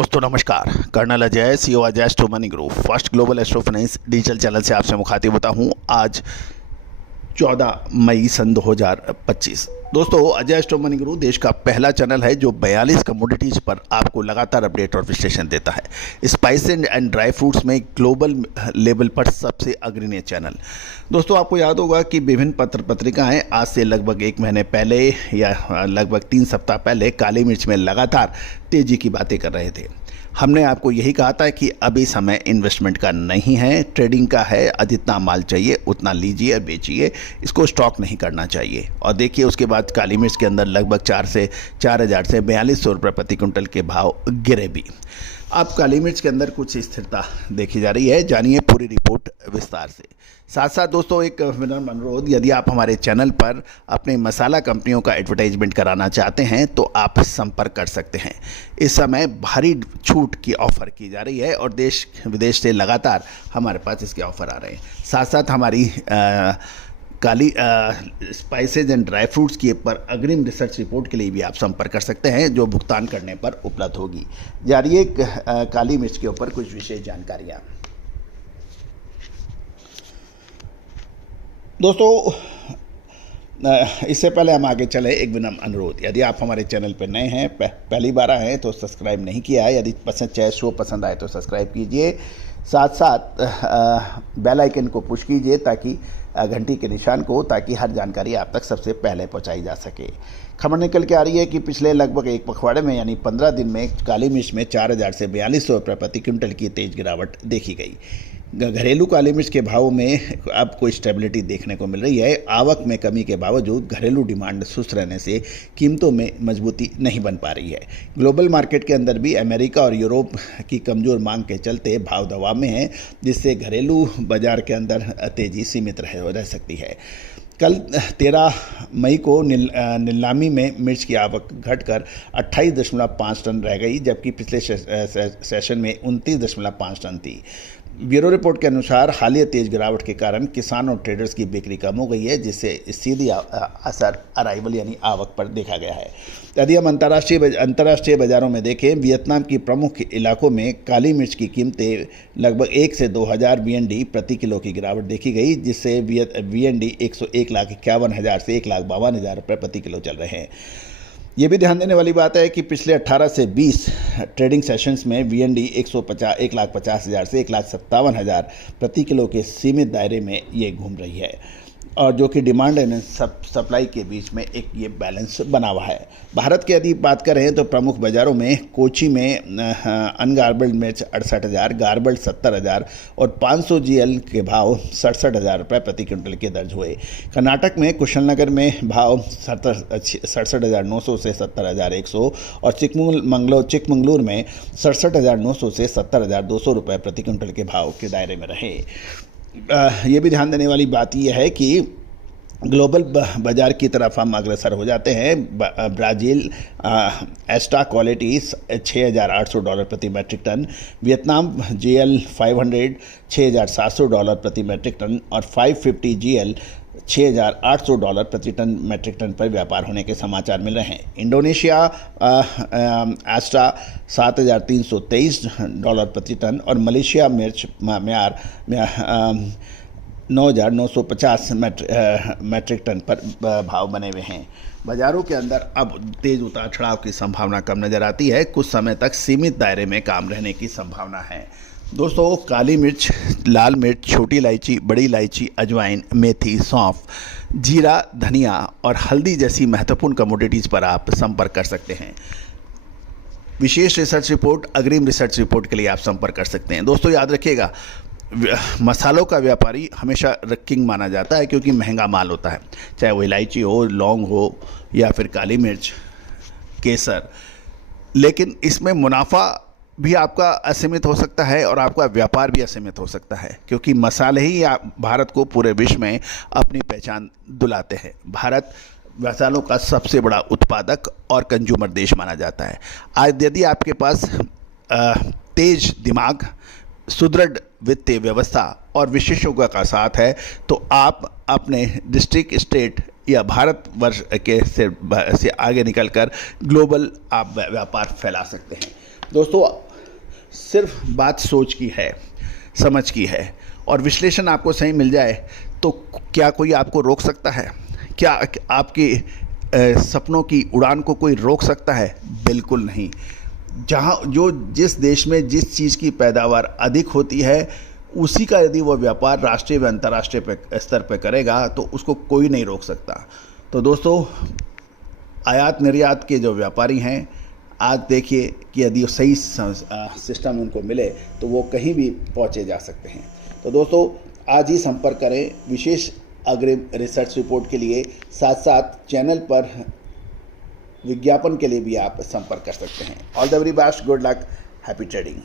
दोस्तों नमस्कार। Colonel Ajay, CEO Ajay astro money group, first global astro finance digital channel से आपसे मुखातिब होता हूं। आज 14 मई सन 2025। दोस्तों, अजय एस्ट्रो मनी ग्रुप देश का पहला चैनल है जो 42 कमोडिटीज़ पर आपको लगातार अपडेट और विश्लेषण देता है। स्पाइसेस एंड ड्राई फ्रूट्स में ग्लोबल लेवल पर सबसे अग्रणी चैनल। दोस्तों, आपको याद होगा कि विभिन्न पत्र पत्रिकाएं आज से लगभग 1 महीने पहले या लगभग 3 सप्ताह पहले काली मिर्च में लगातार तेजी की बातें कर रहे थे। हमने आपको यही कहा था कि अभी समय इन्वेस्टमेंट का नहीं है, ट्रेडिंग का है। जितना माल चाहिए उतना लीजिए और बेचिए, इसको स्टॉक नहीं करना चाहिए। और देखिए, उसके बाद काली मिर्च के अंदर लगभग 4 से 4,000 से 4200 रुपये प्रति क्विंटल के भाव गिरे भी। अब काली मिर्च के अंदर कुछ स्थिरता देखी जा रही है। जानिए पूरी रिपोर्ट विस्तार से। साथ साथ दोस्तों, एक विनम्र अनुरोध, यदि आप हमारे चैनल पर अपने मसाला कंपनियों का एडवर्टाइजमेंट कराना चाहते हैं तो आप संपर्क कर सकते हैं। इस समय भारी छूट की ऑफ़र की जा रही है और देश विदेश से लगातार हमारे पास इसके ऑफ़र आ रहे हैं। साथ साथ हमारी काली स्पाइसेज एंड ड्राई फ्रूट्स के पर अग्रिम रिसर्च रिपोर्ट के लिए भी आप संपर्क कर सकते हैं, जो भुगतान करने पर उपलब्ध होगी। जारी है काली मिर्च के ऊपर कुछ विशेष जानकारियाँ। दोस्तों, इससे पहले हम आगे चले, एक विनम्र अनुरोध, यदि आप हमारे चैनल पर नए हैं, पहली बार आए हैं तो सब्सक्राइब नहीं किया है। यदि शो पसंद आए तो सब्सक्राइब कीजिए। साथ साथ बेल आइकन को पुश कीजिए ताकि घंटी के निशान को, ताकि हर जानकारी आप तक सबसे पहले पहुंचाई जा सके। खबर निकल के आ रही है कि पिछले लगभग एक पखवाड़े में यानी 15 दिन में काली मिर्च में 4,000 से 4200 रुपये प्रति क्विंटल की तेज गिरावट देखी गई। घरेलू काली मिर्च के भावों में अब कोई स्टेबिलिटी देखने को मिल रही है। आवक में कमी के बावजूद घरेलू डिमांड सुस्त रहने से कीमतों में मजबूती नहीं बन पा रही है। ग्लोबल मार्केट के अंदर भी अमेरिका और यूरोप की कमज़ोर मांग के चलते भाव दबाव में है, जिससे घरेलू बाजार के अंदर तेज़ी सीमित रह सकती है। कल 13 मई को नीलामी में मिर्च की आवक घटकर 28.5 टन रह गई, जबकि पिछले सेशन में 29.5 टन थी। ब्यूरो रिपोर्ट के अनुसार हालिया तेज गिरावट के कारण किसान और ट्रेडर्स की बिक्री कम हो गई है, जिससे सीधी असर अराइवल यानी आवक पर देखा गया है। यदि हम अंतर्राष्ट्रीय बाजारों में देखें, वियतनाम की प्रमुख इलाकों में काली मिर्च की कीमतें लगभग 1 से 2,000 VND प्रति किलो की गिरावट देखी गई, जिससे VND 1,51,000 से 1,52,000 रुपये प्रति किलो चल रहे हैं। ये भी ध्यान देने वाली बात है कि पिछले 18 से 20 ट्रेडिंग सेशंस में VND 1,50,000 से 1,57,000 प्रति किलो के सीमित दायरे में ये घूम रही है, और जो कि डिमांड एंड सप्लाई के बीच में एक ये बैलेंस बना हुआ है। भारत की यदि बात करें तो प्रमुख बाज़ारों में कोची में अनगार्बल्ड मिर्च 68,000, गार्बल्ड 70,000 और 500 GL के भाव 67,000 रुपये प्रति क्विंटल के दर्ज हुए। कर्नाटक में कुशलनगर में भाव 67,900 से 70,100 और चिकमंगलूर में 67,900 से 70,200 रुपये प्रति क्विंटल के भाव के दायरे में रहे। ये भी ध्यान देने वाली बात यह है कि ग्लोबल बाज़ार की तरफ हम अग्रसर हो जाते हैं। ब्राज़ील एस्टा क्वालिटी $6,800 प्रति मैट्रिक टन, वियतनाम GL 500 $6,700 प्रति मैट्रिक टन और 550 GL $6,800 प्रति टन मैट्रिक टन पर व्यापार होने के समाचार मिल रहे हैं। इंडोनेशिया एस्टा $7,323 प्रति टन और मलेशिया मिर्च म्यार 9,950 मैट्रिक टन पर भाव बने हुए हैं। बाज़ारों के अंदर अब तेज़ उतार चढ़ाव की संभावना कम नज़र आती है। कुछ समय तक सीमित दायरे में काम रहने की संभावना है। दोस्तों, काली मिर्च, लाल मिर्च, छोटी इलायची, बड़ी इलायची, अजवाइन, मेथी, सौंफ, जीरा, धनिया और हल्दी जैसी महत्वपूर्ण कमोडिटीज़ पर आप संपर्क कर सकते हैं। विशेष रिसर्च रिपोर्ट, अग्रिम रिसर्च रिपोर्ट के लिए आप संपर्क कर सकते हैं। दोस्तों, याद रखिएगा, मसालों का व्यापारी हमेशा किंग माना जाता है, क्योंकि महंगा माल होता है, चाहे वो इलायची हो, लौंग हो या फिर काली मिर्च, केसर। लेकिन इसमें मुनाफा भी आपका असीमित हो सकता है और आपका व्यापार भी असीमित हो सकता है, क्योंकि मसाले ही भारत को पूरे विश्व में अपनी पहचान दिलाते हैं। भारत मसालों का सबसे बड़ा उत्पादक और कंज्यूमर देश माना जाता है। आज यदि आपके पास तेज दिमाग, सुदृढ़ वित्तीय व्यवस्था और विशेषज्ञों का साथ है, तो आप अपने डिस्ट्रिक्ट, स्टेट या भारतवर्ष के से आगे निकलकर ग्लोबल आप व्यापार फैला सकते हैं। दोस्तों, सिर्फ बात सोच की है, समझ की है, और विश्लेषण आपको सही मिल जाए तो क्या कोई आपको रोक सकता है? क्या आपके सपनों की उड़ान को कोई रोक सकता है? बिल्कुल नहीं। जिस देश में जिस चीज़ की पैदावार अधिक होती है, उसी का यदि वो व्यापार राष्ट्रीय व अंतर्राष्ट्रीय स्तर पर करेगा तो उसको कोई नहीं रोक सकता। तो दोस्तों, आयात निर्यात के जो व्यापारी हैं, आज देखिए कि यदि सही सिस्टम उनको मिले तो वो कहीं भी पहुंचे जा सकते हैं। तो दोस्तों, आज ही संपर्क करें विशेष अग्रिम रिसर्च रिपोर्ट के लिए। साथ साथ चैनल पर विज्ञापन के लिए भी आप संपर्क कर सकते हैं। All the very best, good luck, happy trading.